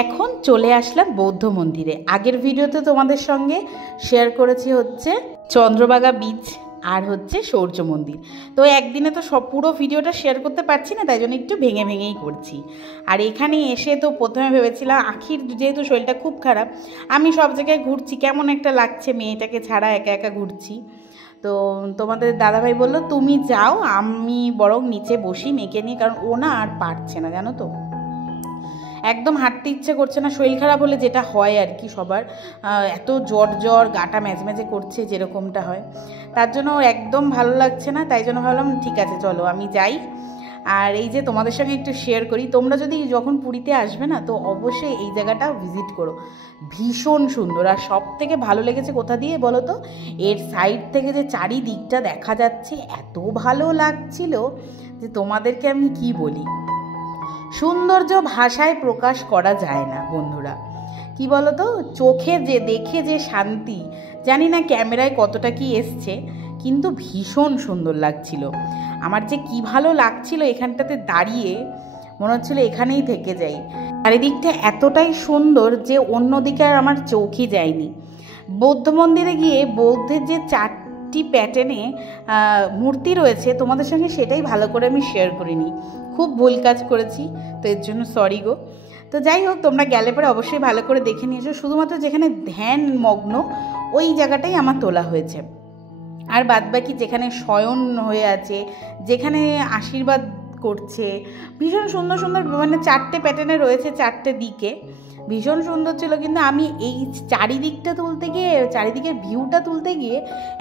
এখন চলে আসলাম বৌদ্ধ মন্দিরে। আগের ভিডিওতে তোমাদের সঙ্গে শেয়ার করেছি হচ্ছে চন্দ্রভাগা বিচ আর হচ্ছে সূর্য মন্দির। তো একদিনে তো সব পুরো ভিডিওটা শেয়ার করতে পারছি না, তাই জন্য একটু ভেঙে ভেঙেই করছি। আর এখানে এসে তো প্রথমে ভেবেছিলাম আখির যেহেতু শরীরটা খুব খারাপ, আমি সব জায়গায় ঘুরছি, কেমন একটা লাগছে মেয়েটাকে ছাড়া একা একা ঘুরছি। তো তোমাদের দাদাভাই বললো তুমি যাও, আমি বরং নিচে বসি মেয়েকে নিয়ে, কারণ ও না আর পারছে না, জানো তো, একদম হাঁটতে ইচ্ছে করছে না। শরীর খারাপ হলে যেটা হয় আর কি সবার, এত জ্বর জ্বর গাটা ম্যাজম্যাজে করছে যেরকমটা হয়, তার জন্য একদম ভালো লাগছে না। তাই জন্য ভাবলাম ঠিক আছে চলো আমি যাই। আর এই যে তোমাদের সঙ্গে একটু শেয়ার করি, তোমরা যদি যখন পুরীতে আসবে না তো অবশ্যই এই জায়গাটা ভিজিট করো, ভীষণ সুন্দর। আর সব থেকে ভালো লেগেছে কোথা দিয়ে বলো তো, এর সাইড থেকে যে চারিদিকটা দেখা যাচ্ছে এত ভালো লাগছিল যে তোমাদেরকে আমি কি বলি, সৌন্দর্য ভাষায় প্রকাশ করা যায় না বন্ধুরা। কি বলো তো, চোখে যে দেখে যে শান্তি, জানি না ক্যামেরায় কতটা কি এসছে, কিন্তু ভীষণ সুন্দর লাগছিল। আমার যে কি ভালো লাগছিল এখানটাতে দাঁড়িয়ে, মনে হচ্ছিল এখানেই থেকে যাই। চারিদিকটা এতটাই সুন্দর যে অন্যদিকে আর আমার চোখই যায়নি। বৌদ্ধ মন্দিরে গিয়ে বৌদ্ধের যে চারটি প্যাটার্নে মূর্তি রয়েছে, তোমাদের সঙ্গে সেটাই ভালো করে আমি শেয়ার করিনি, খুব ভুল কাজ করেছি, তো এর জন্য সরি গো। তো যাই হোক, তোমরা গেলে পরে অবশ্যই ভালো করে দেখে নিয়েছো। শুধুমাত্র যেখানে ধ্যান মগ্ন ওই জায়গাটাই আমার তোলা হয়েছে, আর বাদবাকি যেখানে শয়ন হয়ে আছে, যেখানে আশীর্বাদ করছে, ভীষণ সুন্দর সুন্দর, মানে চারটে প্যাটার্নে রয়েছে চারটে দিকে, ভীষণ সুন্দর ছিল। কিন্তু আমি এই চারিদিকটা তুলতে গিয়ে, চারিদিকের ভিউটা তুলতে গিয়ে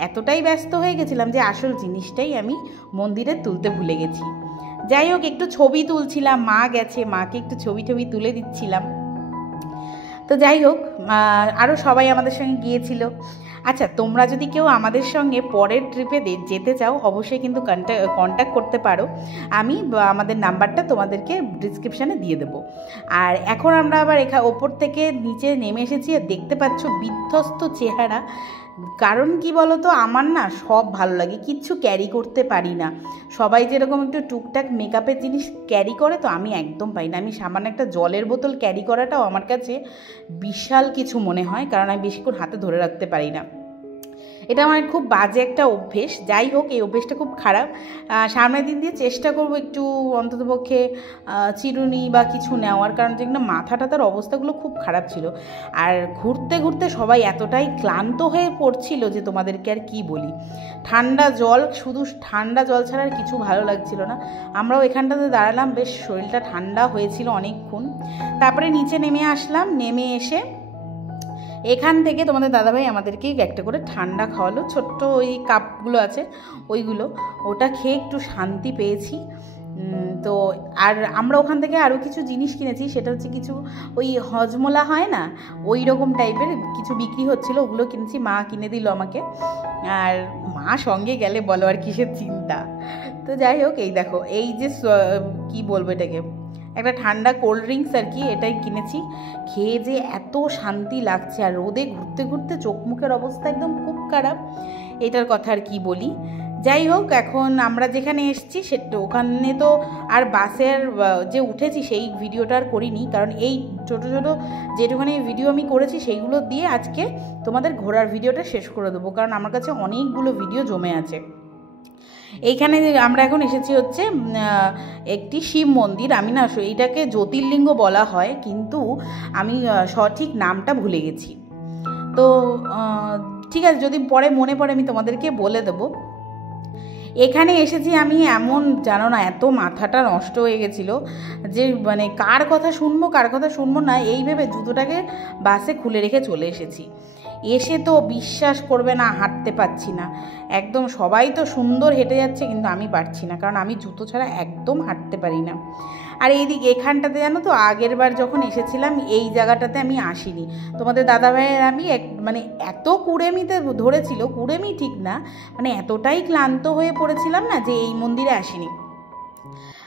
এতটাই ব্যস্ত হয়ে গেছিলাম যে আসল জিনিসটাই আমি মন্দিরে তুলতে ভুলে গেছি। যাই হোক, একটু ছবি তুলছিলাম, মা গেছে, মাকে একটু ছবি তুলে দিচ্ছিলাম। তো যাই হোক, আরও সবাই আমাদের সঙ্গে গিয়েছিল। আচ্ছা, তোমরা যদি কেউ আমাদের সঙ্গে পরের ট্রিপে যেতে চাও অবশ্যই কিন্তু কন্ট্যাক্ট করতে পারো, আমি আমাদের নাম্বারটা তোমাদেরকে ডিসক্রিপশানে দিয়ে দেবো। আর এখন আমরা আবার ওপর থেকে নিচে নেমে এসেছি, আর দেখতে পাচ্ছ বিধ্বস্ত চেহারা। কারণ কি বলো তো, আমার না সব ভালো লাগে, কিচ্ছু ক্যারি করতে পারি না। সবাই যেরকম একটু টুকটাক মেকআপের জিনিস ক্যারি করে, তো আমি একদম পাই না। আমি সামান্য একটা জলের বোতল ক্যারি করাটাও আমার কাছে বিশাল কিছু মনে হয়, কারণ আমি বেশিক্ষণ হাতে ধরে রাখতে পারি না। এটা আমার খুব বাজে একটা অভ্যেস। যাই হোক, এই অভ্যেসটা খুব খারাপ। সামনের দিন দিয়ে চেষ্টা করব একটু অন্ততপক্ষে চিরুনি বা কিছু নেওয়ার, কারণ যেগুলো মাথাটার অবস্থাগুলো খুব খারাপ ছিল। আর ঘুরতে ঘুরতে সবাই এতটাই ক্লান্ত হয়ে পড়ছিল যে তোমাদেরকে আর কি বলি। ঠান্ডা জল, শুধু ঠান্ডা জল ছাড়া আর কিছু ভালো লাগছিল না। আমরাও এখানটাতে দাঁড়ালাম, বেশ শরীরটা ঠান্ডা হয়েছিল অনেকক্ষণ। তারপরে নিচে নেমে আসলাম, নেমে এসে এখান থেকে তোমাদের দাদাভাই আমাদেরকে একটা করে ঠান্ডা খাওয়ালো, ছোট্ট ওই কাপগুলো আছে ওইগুলো, ওটা খেয়ে একটু শান্তি পেয়েছি। তো আর আমরা ওখান থেকে আরও কিছু জিনিস কিনেছি, সেটা হচ্ছে কিছু ওই হজমোলা হয় না, ওই রকম টাইপের কিছু বিক্রি হচ্ছিলো, ওগুলো কিনেছি, মা কিনে দিল আমাকে। আর মা সঙ্গে গেলে বলো আর কিসের চিন্তা। তো যাই হোক, এই দেখো, এই যে কি বলবো এটাকে, একটা ঠান্ডা কোল্ড ড্রিঙ্কস আর কি, এটাই কিনেছি। খেয়ে যে এত শান্তি লাগছে, আর রোদে ঘুরতে ঘুরতে চোখ মুখের অবস্থা একদম খুব খারাপ, এটার কথা আর কি বলি। যাই হোক, এখন আমরা যেখানে এসেছি সেটা ওখানে তো আর বাসের যে উঠেছি সেই ভিডিওটা আর করিনি, কারণ এই ছোটো ছোটো যেটুখানি ভিডিও আমি করেছি সেইগুলো দিয়ে আজকে তোমাদের ঘোরার ভিডিওটা শেষ করে দেবো, কারণ আমার কাছে অনেকগুলো ভিডিও জমে আছে। এইখানে আমরা এখন এসেছি হচ্ছে একটি শিব মন্দির। আমি না এইটাকে জ্যোতির্লিঙ্গ বলা হয়, কিন্তু আমি সঠিক নামটা ভুলে গেছি। তো ঠিক আছে, যদি পরে মনে পড়ে আমি তোমাদেরকে বলে দেবো। এখানে এসেছি আমি, এমন জানো না, এত মাথাটা নষ্ট হয়ে গেছিলো যে মানে কার কথা শুনবো না, এই ভেবে জুতোটাকে বাসে খুলে রেখে চলে এসেছি। এসে তো বিশ্বাস করবে না, হাঁটতে পারছি না একদম। সবাই তো সুন্দর হেঁটে যাচ্ছে, কিন্তু আমি পারছি না, কারণ আমি জুতো ছাড়া একদম হাঁটতে পারি না। আর এইদিকে এখানটাতে জানো তো, আগের বার যখন এসেছিলাম এই জায়গাটাতে আমি আসিনি, তোমাদের দাদাভাইয়ের আমি মানে এত কুড়েমিতে ধরেছিল, কুড়েমি ঠিক না, মানে এতটাই ক্লান্ত হয়ে পড়েছিলাম না যে এই মন্দিরে আসিনি।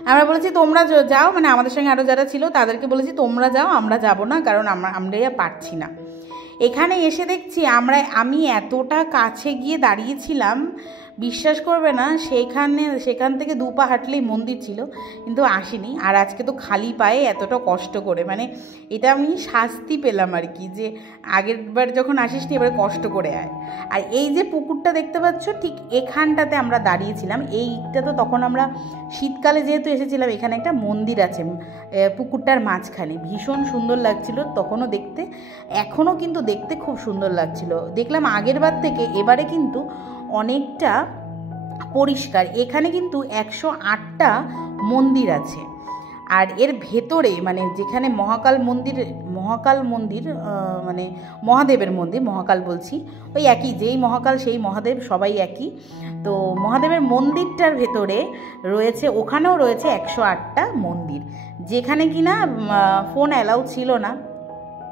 আমরা বলেছি তোমরা যাও, মানে আমাদের সঙ্গে আরও যারা ছিল তাদেরকে বলেছি তোমরা যাও, আমরা যাব না, কারণ আমরা পারছি না। এখানে এসে দেখছি আমি এতটা কাছে গিয়ে দাঁড়িয়েছিলাম, বিশ্বাস করবে না, সেখান থেকে 2 পা হাঁটলেই মন্দির ছিল, কিন্তু আসিনি। আর আজকে তো খালি পায়ে এতটা কষ্ট করে, মানে এটা আমি শাস্তি পেলাম আর কি, যে আগের বার যখন আসিস নি এবারে কষ্ট করে আয়। আর এই যে পুকুরটা দেখতে পাচ্ছ, ঠিক এখানটাতে আমরা দাঁড়িয়েছিলাম। এইটা তো তখন আমরা শীতকালে যেহেতু এসেছিলাম, এখানে একটা মন্দির আছে পুকুরটার মাঝখানে, ভীষণ সুন্দর লাগছিল তখনও দেখতে, এখনও কিন্তু দেখতে খুব সুন্দর লাগছিল। দেখলাম আগের বার থেকে এবারে কিন্তু অনেকটা পরিষ্কার। এখানে কিন্তু 108টা মন্দির আছে। আর এর ভেতরে মানে যেখানে মহাকাল মন্দির মানে মহাদেবের মন্দির, মহাকাল বলছি, ওই একই, যেই মহাকাল সেই মহাদেব, সবাই একই। তো মহাদেবের মন্দিরটার ভেতরে রয়েছে, ওখানেও রয়েছে 108টা মন্দির, যেখানে কিনা ফোন অ্যালাউ ছিল না,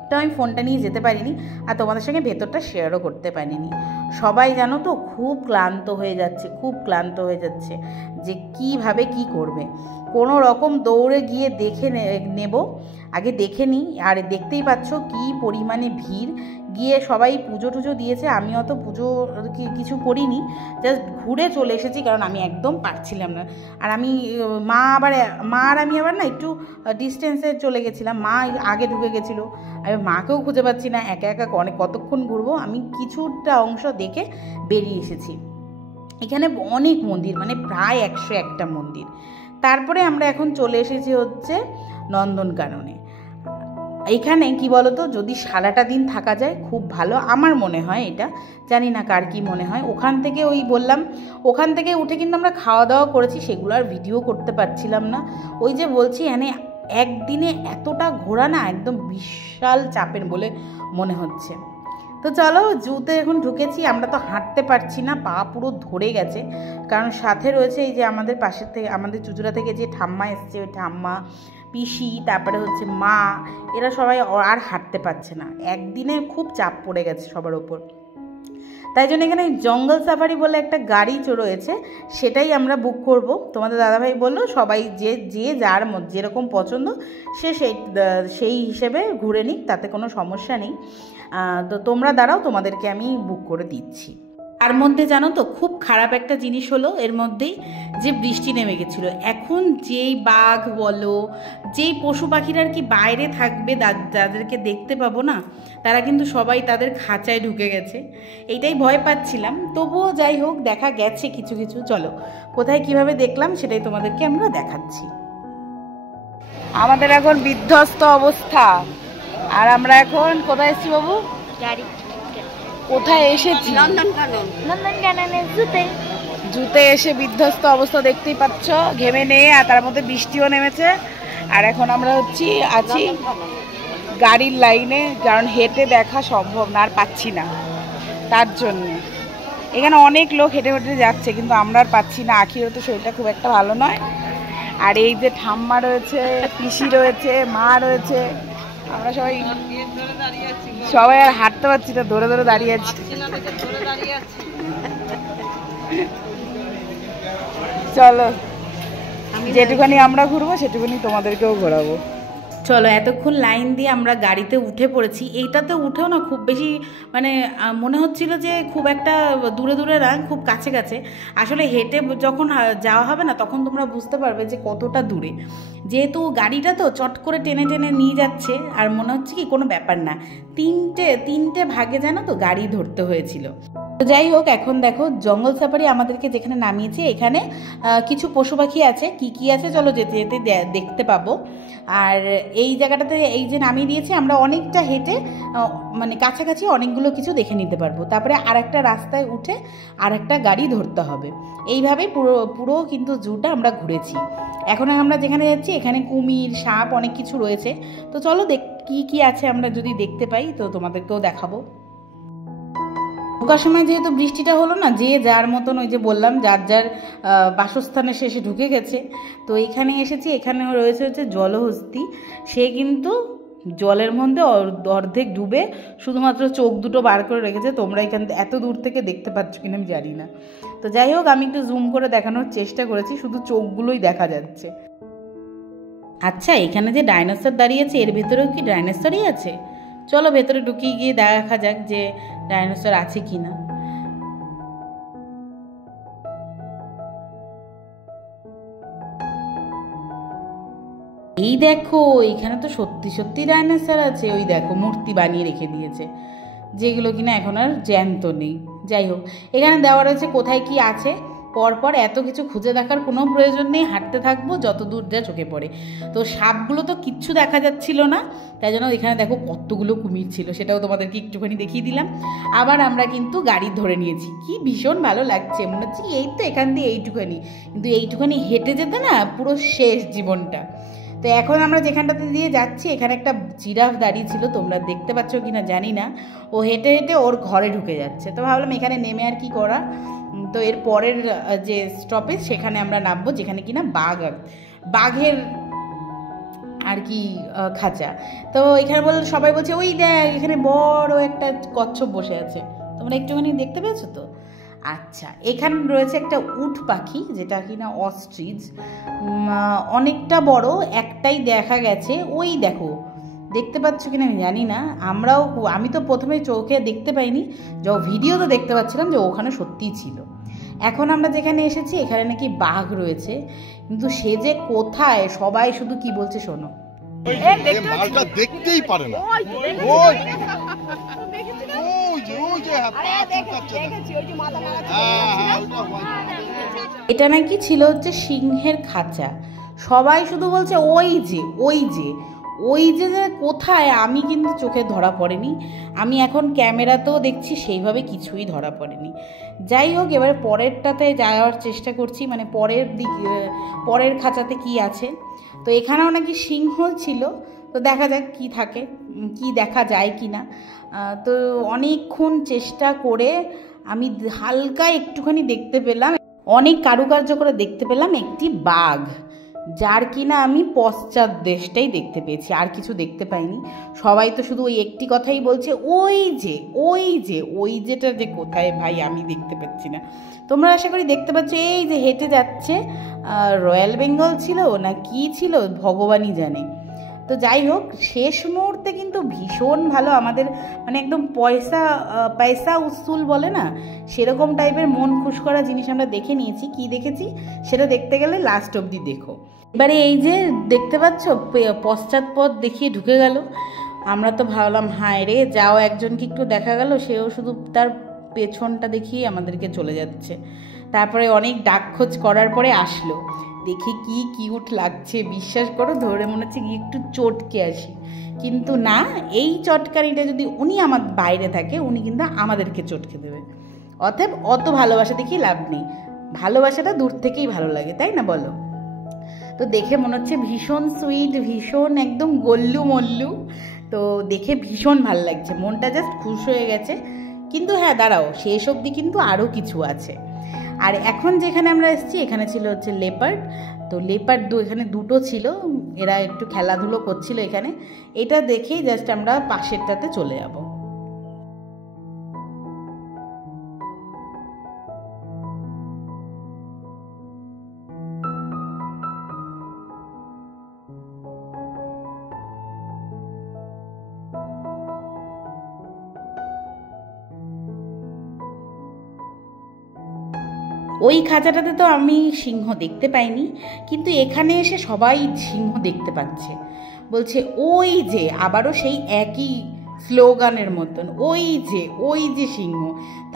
তো আমি ফোনটা নিয়ে যেতে পারিনি, আর তোমাদের সঙ্গে ভেতরটা শেয়ারও করতে পারিনি। সবাই জানো তো খুব ক্লান্ত হয়ে যাচ্ছে, যে কিভাবে কি করবে। কোনো রকম দৌড়ে গিয়ে দেখে নেব, আগে দেখে নিই। আর দেখতেই পাচ্ছ কি পরিমাণে ভিড়, গিয়ে সবাই পুজো টুজো দিয়েছে, আমি অত পুজো কিছু করিনি, জাস্ট ঘুরে চলে এসেছি, কারণ আমি একদম পারছিলাম না। আর আমি মা আর আমি আবার না একটু ডিস্টেন্সে চলে গেছিলাম, মা আগে ঢুকে গেছিলো, আমি মাকেও খুঁজে পাচ্ছি না, একা একা কতক্ষণ ঘুরবো। আমি কিছুটা অংশ দেখে বেরিয়ে এসেছি। এখানে অনেক মন্দির, মানে প্রায় 101টা মন্দির। তারপরে আমরা এখন চলে এসেছি হচ্ছে নন্দনকাননে। এখানে কি বলতো, যদি সারাটা দিন থাকা যায় খুব ভালো, আমার মনে হয়, এটা জানি না কার কি মনে হয়। ওখান থেকে ওখান থেকে উঠে কিন্তু আমরা খাওয়া দাওয়া করেছি, সেগুলো আর ভিডিও করতে পারছিলাম না। ওই যে বলছি, মানে একদিনে এতটা ঘোরা না একদম বিশাল চাপের বলে মনে হচ্ছে। তো চলো, জুতে এখন ঢুকেছি। আমরা তো হাঁটতে পারছি না, পা পুরো ধরে গেছে, কারণ সাথে রয়েছে এই যে আমাদের পাশের থেকে, আমাদের চুচুড়া থেকে যে ঠাম্মা এসছে, ওই ঠাম্মা, পিসি, তারপরে হচ্ছে মা, এরা সবাই আর হাঁটতে পারছে না, একদিনে খুব চাপ পড়ে গেছে সবার ওপর। তাই জন্য এখানে জঙ্গল সাফারি বলে একটা গাড়ি রয়েছে, সেটাই আমরা বুক করব। তোমাদের দাদাভাই বললো সবাই যে যার যেরকম পছন্দ সে সেই হিসেবে ঘুরে নিক, তাতে কোনো সমস্যা নেই। তো তোমরা দাঁড়াও, তোমাদেরকে আমি বুক করে দিচ্ছি। তার মধ্যে জানো তো খুব খারাপ একটা জিনিস হলো এর মধ্যেই, যে বৃষ্টি নেমে গেছিলো। এখন যেই বাঘ বলো, যেই পশু পাখিরা আর কি বাইরে থাকবে, যাদেরকে দেখতে পাবো না, তারা কিন্তু সবাই তাদের খাঁচায় ঢুকে গেছে। এইটাই ভয় পাচ্ছিলাম, তবুও যাই হোক দেখা গেছে কিছু কিছু। চলো কোথায় কিভাবে দেখলাম সেটাই তোমাদেরকে আমরা দেখাচ্ছি। আমাদের এখন বিধ্বস্ত অবস্থা, আর আমরা এখন কোথায় এসেছি বাবু? গাড়ি কোথায় এসেছি? জুতে এসে বিধ্বস্ত অবস্থা দেখতেই পাচ্ছ, ঘেমে নেই, আর তার মধ্যে বৃষ্টিও নেমেছে। আর এখন আমরা আছি গাড়ির লাইনে, কারণ হেঁটে দেখা সম্ভব না, আর পাচ্ছি না, তার জন্যে। এখানে অনেক লোক হেঁটে হেঁটে যাচ্ছে, কিন্তু আমরা আর পাচ্ছি না। আখিরও তো শরীরটা খুব একটা ভালো নয়। আর এই যে ঠাম্মা রয়েছে, পিসি রয়েছে, মা রয়েছে, আমরা সবাই আর হাঁটতে পারছি না, ধরে ধরে দাঁড়িয়ে আছি। চলো, যেটুখানি আমরা ঘুরবো সেটুখানি তোমাদেরকেও ঘোরাবো। চলো, এতক্ষণ লাইন দিয়ে আমরা গাড়িতে উঠে পড়েছি। এইটাতে উঠেও না খুব বেশি, মানে মনে হচ্ছিল যে খুব একটা দূরে দূরে না, খুব কাছে কাছে। আসলে হেঁটে যখন যাওয়া হবে না, তখন তোমরা বুঝতে পারবে যে কতটা দূরে। যেহেতু গাড়িটা তো চট করে টেনে টেনে নিয়ে যাচ্ছে, আর মনে হচ্ছে কি কোনো ব্যাপার না। তিনটে ভাগে জানো তো গাড়ি ধরতে হয়েছিল। তো যাই হোক, এখন দেখো জঙ্গল সাফারি আমাদেরকে যেখানে নামিয়েছে, এখানে কিছু পশু পাখি আছে। কি আছে চলো যেতে যেতে দেখতে পাবো। আর এই জায়গাটাতে এই যে নামিয়ে দিয়েছে, আমরা অনেকটা হেঁটে মানে কাছাকাছি অনেকগুলো কিছু দেখে নিতে পারবো। তারপরে আর একটা রাস্তায় উঠে আর একটা গাড়ি ধরতে হবে। এইভাবেই পুরো কিন্তু জুটা আমরা ঘুরেছি। এখন আমরা যেখানে যাচ্ছি এখানে কুমির, সাপ, অনেক কিছু রয়েছে। তো চলো কি আছে আমরা যদি দেখতে পাই তো তোমাদেরকেও দেখাবো। ঢোকার সময় যেহেতু বৃষ্টিটা হলো না, যে যার মতন, ওই যে বললাম, যার বাসস্থানে সে ঢুকে গেছে। তো এখানে এসেছি, এখানে রয়েছে হচ্ছে জলহস্তি। সে কিন্তু জলের মধ্যে অর্ধেক ডুবে শুধুমাত্র চোখ দুটো বার করে রেখেছে। তোমরা এখান এত দূর থেকে দেখতে পাচ্ছ কিনা আমি জানি না। তো যাই হোক, আমি একটু জুম করে দেখানোর চেষ্টা করেছি, শুধু চোখগুলোই দেখা যাচ্ছে। আচ্ছা, এখানে যে ডাইনোসর দাঁড়িয়েছে, এর ভেতরেও কি ডাইনোসরই আছে? চলো ভেতরে ঢুকিয়ে গিয়ে দেখা যাক যে ডাইনোসর আছে কি না। এই দেখো এখানে তো সত্যি সত্যি ডাইনোসর আছে, ওই দেখো মূর্তি বানিয়ে রেখে দিয়েছে, যেগুলো কিনা এখন আর জ্যান্ত নেই। যাই হোক, এখানে দেওয়া রয়েছে কোথায় কি আছে, পরপর এত কিছু খুঁজে দেখার কোনো প্রয়োজন নেই, হাঁটতে থাকবো যত দূর যা চোখে পড়ে। তো সাপগুলো তো কিচ্ছু দেখা যাচ্ছিল না, তাই জন্য এখানে দেখো কতগুলো কুমির ছিল, সেটাও তোমাদেরকে একটুখানি দেখিয়ে দিলাম। আবার আমরা কিন্তু গাড়ি ধরে নিয়েছি, কি ভীষণ ভালো লাগছে, মনে হচ্ছে এই তো এখান দিয়ে এইটুখানি, কিন্তু এইটুখানি হেঁটে যেতে না পুরো শেষ জীবনটা। তো এখন আমরা যেখানটাতে দিয়ে যাচ্ছি এখানে একটা জিরাফ দাঁড়িয়ে ছিল, তোমরা দেখতে পাচ্ছ কি না জানি না, ও হেঁটে হেঁটে ওর ঘরে ঢুকে যাচ্ছে। তো ভাবলাম এখানে নেমে আর কি করা, তো এর পরের যে স্টপেজ সেখানে আমরা নামবো, যেখানে কিনা বাঘের আর কি খাঁচা। তো এখানে সবাই বলছে ওই দেখ এখানে বড় একটা কচ্ছপ বসে আছে, তোমরা একটুখানি দেখতে পেয়েছো তো? আচ্ছা, এখানে রয়েছে একটা উট পাখি যেটা কিনা অস্ট্রিচ, অনেকটা বড়, একটাই দেখা গেছে, ওই দেখো দেখতে পাচ্ছ কিনা আমি জানি না, আমি তো প্রথমে চোখে দেখতে পাইনি, ভিডিও তো দেখতে পাচ্ছিলাম যে ওখানে সত্যিই ছিল। এখন আমরা যেখানে এসেছি এখানে নাকি বাঘ রয়েছে, কিন্তু সে যে কোথায় সবাই শুধু কি বলছে শোনো, দেখতেই পারে না, এটা নাকি ছিল হচ্ছে সিংহের খাঁচা, সবাই শুধু বলছে ওই যে কোথায়, আমি কিন্তু চোখে ধরা পড়েনি, আমি এখন ক্যামেরাতেও দেখছি সেইভাবে কিছুই ধরা পড়েনি। যাই হোক, এবারে পরেরটাতে যাওয়ার চেষ্টা করছি, মানে পরের খাঁচাতে কি আছে। তো এখানেও নাকি সিংহ ছিল, তো দেখা যাক কি থাকে, কি দেখা যায় কি না। তো অনেকক্ষণ চেষ্টা করে আমি হালকা একটুখানি দেখতে পেলাম, অনেক কারুকার্য করে দেখতে পেলাম একটি বাঘ, যার কিনা আমি পশ্চাৎ দেশটাই দেখতে পেয়েছি, আর কিছু দেখতে পাইনি। সবাই তো শুধু ওই একটি কথাই বলছে ওই যেটা যে কোথায় ভাই আমি দেখতে পাচ্ছি না। তোমরা আশা করি দেখতে পাচ্ছ, এই যে হেঁটে যাচ্ছে, রয়্যাল বেঙ্গল ছিল না কি ছিল ভগবানই জানে। তো যাই হোক, শেষ মুহূর্তে কিন্তু ভীষণ ভালো, আমাদের মানে একদম পয়সা উসুল বলে না, সেরকম টাইপের মন খুশ করা জিনিস আমরা দেখে নিয়েছি। কি দেখেছি সেটা দেখতে গেলে লাস্ট অবধি দেখো। এবারে এই যে দেখতে পাচ্ছ পশ্চাৎপদ দেখিয়ে ঢুকে গেল, আমরা তো ভাবলাম হায় রে, যাও একজনকে একটু দেখা গেল, সেও শুধু তার পেছনটা দেখিয়ে আমাদেরকে চলে যাচ্ছে। তারপরে অনেক ডাক খোঁজ করার পরে আসলো, দেখে কি কিউট লাগছে, বিশ্বাস করো ধরে মনে হচ্ছে গিয়ে একটু চটকে আসি, কিন্তু না, এই চটকানিটা যদি উনি আমার বাইরে থাকে উনি কিন্তু আমাদেরকে চটকে দেবে, অতএব অত ভালোবাসা দেখিয়ে লাভ নেই, ভালোবাসাটা দূর থেকেই ভালো লাগে, তাই না বলো? তো দেখে মনে হচ্ছে ভীষণ সুইট, ভীষণ একদম গল্লু মল্লু, তো দেখে ভীষণ ভালো লাগছে, মনটা জাস্ট খুশ হয়ে গেছে। কিন্তু হ্যাঁ দাঁড়াও, শেষ অবধি কিন্তু আরও কিছু আছে। আর এখন যেখানে আমরা এসেছি এখানে ছিল হচ্ছে লেপার্ড, তো লেপার্ড এখানে দুটো ছিল, এরা একটু খেলাধুলো করছিল এখানে, এটা দেখেই জাস্ট আমরা পাশেরটাতে চলে যাব। ওই খাঁচাটাতে তো আমি সিংহ দেখতে পাইনি, কিন্তু এখানে এসে সবাই সিংহ দেখতে পাচ্ছে, বলছে ওই যে, আবারও সেই একই স্লোগানের মতন, ওই যে সিংহ।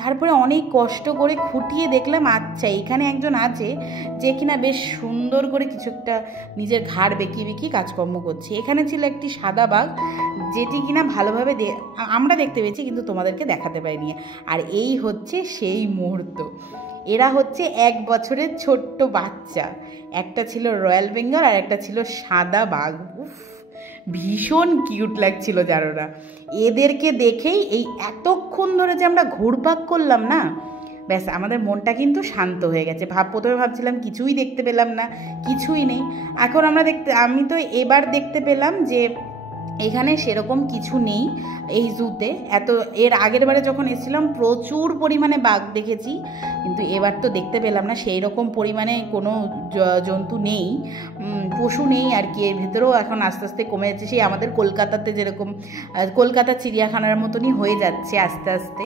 তারপরে অনেক কষ্ট করে খুঁটিয়ে দেখলাম, আচ্ছা এখানে একজন আছে যে কিনা বেশ সুন্দর করে কিছু একটা নিজের ঘাড় বেঁকিয়ে বেঁকিয়ে কাজকর্ম করছে। এখানে ছিল একটি সাদা বাঘ, যেটি কিনা ভালোভাবে আমরা দেখতে পেয়েছি, কিন্তু তোমাদেরকে দেখাতে পারিনি। আর এই হচ্ছে সেই মুহূর্ত, এরা হচ্ছে 1 বছরের ছোট্ট বাচ্চা, একটা ছিল রয়্যাল বেঙ্গল আর একটা ছিল সাদা বাঘ। উফ, ভীষণ কিউট লাগছিল জানোরা, এদেরকে দেখেই এই এতক্ষণ ধরে যে আমরা ঘুরপাক করলাম না, ব্যাস আমাদের মনটা কিন্তু শান্ত হয়ে গেছে। প্রথমে ভাবছিলাম কিছুই দেখতে পেলাম না, কিছুই নেই, এখন আমি তো এবার দেখতে পেলাম যে এখানে সেরকম কিছু নেই এই জুতে। এর আগের বারে যখন এসেছিলাম প্রচুর পরিমাণে বাঘ দেখেছি, কিন্তু এবার তো দেখতে পেলাম না সেই রকম পরিমাণে কোনো জন্তু নেই, পশু নেই আর কি। এর ভিতরেও এখন আস্তে আস্তে কমে যাচ্ছে, সেই আমাদের কলকাতাতে যেরকম কলকাতা চিড়িয়াখানার মতনই হয়ে যাচ্ছে আস্তে আস্তে।